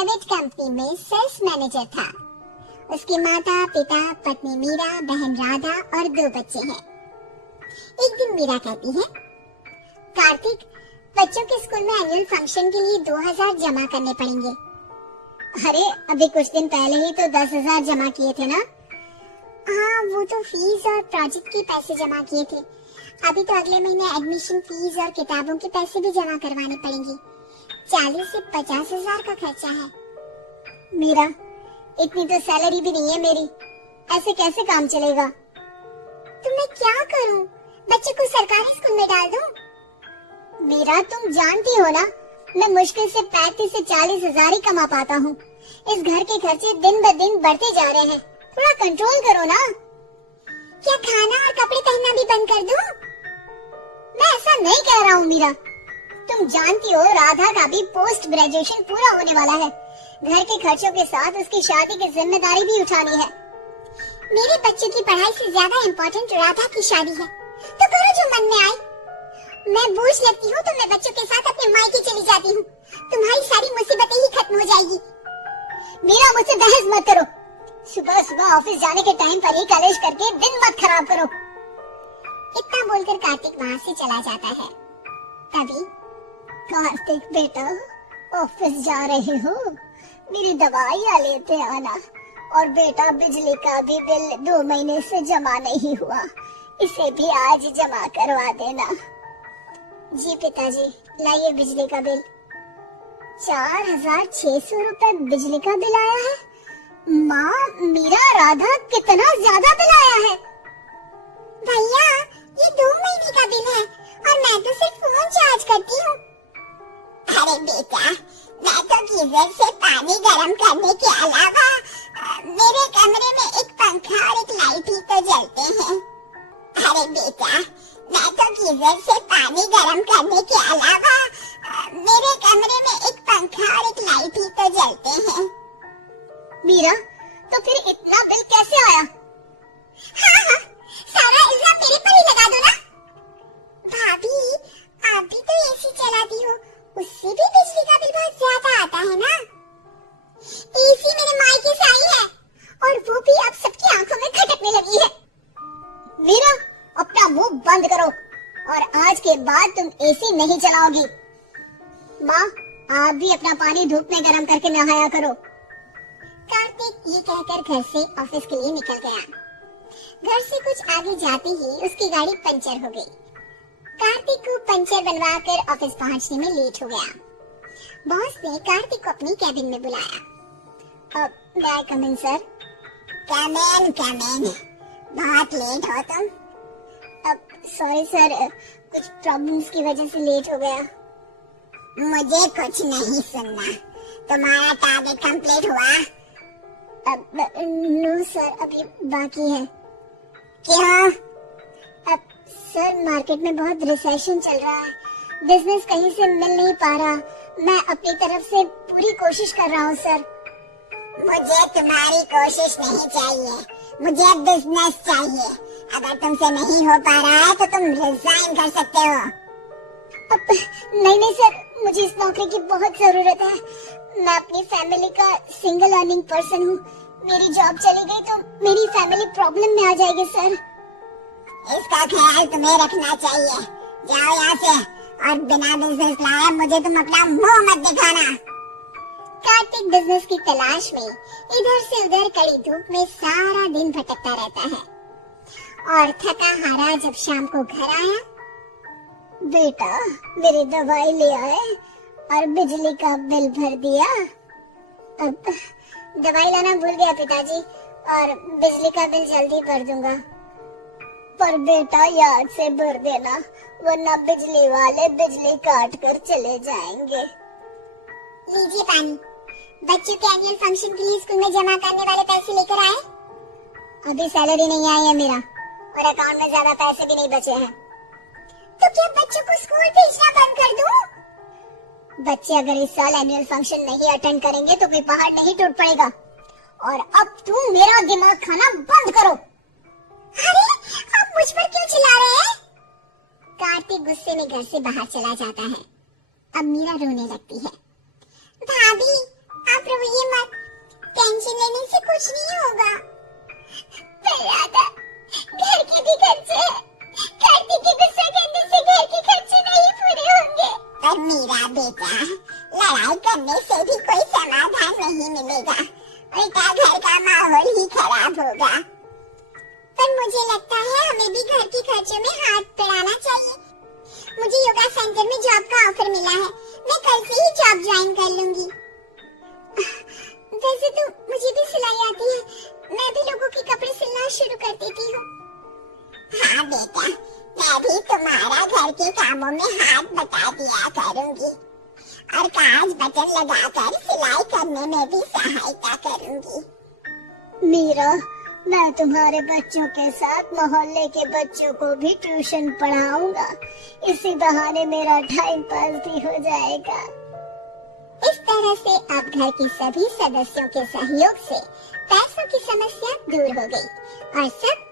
Private company में sales manager था। उसके माता पिता, पत्नी मीरा, बहन राधा और 2 बच्चे हैं। एक दिन मीरा कहती है, कार्तिक, बच्चों के स्कूल में एनुअल फंक्शन के लिए 2000 जमा करने पड़ेंगे। अरे अभी कुछ दिन पहले ही तो 10,000 जमा किए थे ना। हाँ, वो तो फीस और प्रोजेक्ट के पैसे जमा किए थे। अभी तो अगले महीने एडमिशन फीस और किताबों के पैसे भी जमा करवाने पड़ेंगे। 40 से 50,000 का खर्चा है। मीरा, इतनी तो सैलरी भी नहीं है मेरी, ऐसे कैसे काम चलेगा? तो मैं क्या करूं? बच्चे को सरकारी स्कूल में डाल दूं? मीरा, तुम जानती हो ना, मैं मुश्किल से 35 से 40,000 ही कमा पाता हूँ। इस घर के खर्चे दिन ब दिन बढ़ते जा रहे हैं, थोड़ा कंट्रोल करो ना। क्या खाना और कपड़े पहनना भी बंद कर दूं? मैं ऐसा नहीं कह रहा हूँ मीरा। तुम जानती हो राधा का भी पोस्ट ग्रेजुएशन पूरा होने वाला है। घर के खर्चों के साथ उसकी शादी की जिम्मेदारी भी उठानी है। मेरे बच्चों की पढ़ाई से ज्यादा इम्पोर्टेंट राधा की शादी है, तो करो जो मन में आए। मैं बोझ लगती हूँ तो मैं बच्चों के साथ अपने मायके चली जाती हूँ। तुम्हारी सारी मुसीबतें ही खत्म हो जाएगी। मीरा, मुझसे बहस मत करो। सुबह सुबह ऑफिस जाने के टाइम पर ही कलेश करके दिन मत खराब करो। इतना बोलकर कार्तिक वहाँ से चला जाता है। तभी, कार्तिक बेटा, ऑफिस जा रही हो? मेरी दवाइयाँ लेते आना। और बेटा, बिजली का भी बिल 2 महीने से जमा नहीं हुआ, इसे भी आज जमा करवा देना। जी पिताजी, लाइए बिजली का बिल। 4,600 रुपए बिजली का बिल आया है। माँ, मीरा, राधा, कितना ज्यादा बिल आया है। भैया, ये 2 महीने का बिल है और मैं तो सिर्फ फोन चार्ज करती हूँ। अरे बेटा, मैं तो गीजर से पानी गर्म करने के अलावा मेरे कमरे में एक पंखा और एक लाइट ही तो जलते हैं। अरे बेटा, मैं तो गीजर से पानी गर्म करने के अलावा मेरे कमरे में एक पंखा और एक लाइट ही तो जलते हैं। मीरा, तो फिर इतना बिल कैसे आया? हाँ, सारा इल्जाम मेरे पर ही लगा दो ना। भाभी, आप भी तो एसी चलाती हो, उससे भी बिजली का बिल बहुत ज्यादा आता है ना। एसी मेरे मायके से आई है और वो भी अब सबकी आंखों में खटकने लगी है। मीरा, अपना मुंह बंद करो और आज के बाद तुम एसी नहीं चलाओगी। माँ, आप भी अपना पानी धूप में गर्म करके नहाया करो। कार्तिक ये कहकर घर से ऑफिस के लिए निकल गया। घर से कुछ आगे जाते ही उसकी गाड़ी पंचर हो गई। कार्तिक को पंचर बनवाकर ऑफिस पहुंचने में लेट हो गया। बॉस ने कार्तिक को अपनी कैबिन में बुलाया। may I come in, sir? Come in. बहुत लेट हो तुम। सॉरी सर, कुछ प्रॉब्लम्स की वजह से लेट हो गया। मुझे कुछ नहीं सुनना। तुम्हारा टारगेट कंप्लीट हुआ? नो सर, अभी बाकी है। क्यों? सर, मार्केट में बहुत रिसेशन चल रहा है, बिजनेस कहीं से मिल नहीं पा रहा। मैं अपनी तरफ से पूरी कोशिश कर रहा हूँ सर। मुझे तुम्हारी कोशिश नहीं चाहिए, मुझे बिजनेस चाहिए। अगर तुमसे नहीं हो पा रहा है तो तुम रिजाइन कर सकते हो। नहीं सर, मुझे इस नौकरी की बहुत जरूरत है। मैं अपनी फैमिली का सिंगल अर्निंग पर्सन हूँ। मेरी जॉब चली गई तो मेरी फैमिली प्रॉब्लम में आ जाएगी सर। इसका ख्याल तुम्हें रखना चाहिए। जाओ यहाँ से और बिना बिजनेस लाए मुझे तुम अपना मुंह मत दिखाना। कार्तिक बिजनेस की तलाश में इधर से उधर कड़ी धूप में सारा दिन भटकता रहता है और थका हारा जब शाम को घर आया, बेटा मेरी दवाई ले आए और बिजली का बिल भर दिया। अब दवाई लाना भूल गया पिताजी और बिजली का बिल जल्दी भर दूंगा। पर बेटा याद से भर देना, वरना बिजली वाले बिजली काट कर चले जाएंगे। लीजिए पानी। बच्चों के एनुअल फंक्शन के लिए स्कूल में जमा करने वाले पैसे लेकर आए? अभी सैलरी नहीं आई है मेरा और अकाउंट में ज्यादा पैसे भी नहीं बचे हैं। तो क्या बच्चों को स्कूल भेजना बंद कर दूं? बच्चे अगर इस साल एनुअल फंक्शन नहीं अटेंड करेंगे तो कोई पहाड़ नहीं टूट पड़ेगा। और अब तुम मेरा दिमाग खाना बंद करो। अरे, आप मुझ पर क्यों चिल्ला रहे हैं? कार्तिक गुस्से में घर से बाहर चला जाता है। अब मीरा रोने लगती है। भाभी, आप पढ़ाई करने से भी कोई समाधान नहीं मिलेगा, उल्टा घर का माहौल ही खराब होगा। पर मुझे लगता है हमें भी घर के खर्चों में हाथ बढ़ाना चाहिए। मुझे योगा सेंटर में जॉब का ऑफर मिला है, मैं कल से ही जॉब ज्वाइन कर लूंगी। वैसे तो मुझे भी सिलाई आती है, मैं भी लोगों के कपड़े सिलना शुरू कर देती हूँ। हाँ बेटा, मैं भी तुम्हारा घर के कामों में हाथ बटा दिया करूंगी और कांच बटन लगाकर सिलाई करने में भी सहायता करूंगी। मीरा, मैं तुम्हारे बच्चों के साथ मोहल्ले के बच्चों को भी ट्यूशन पढ़ाऊंगा। इसी बहाने मेरा टाइम पास भी हो जाएगा। इस तरह से अब घर के सभी सदस्यों के सहयोग से पैसों की समस्या दूर हो गई और सब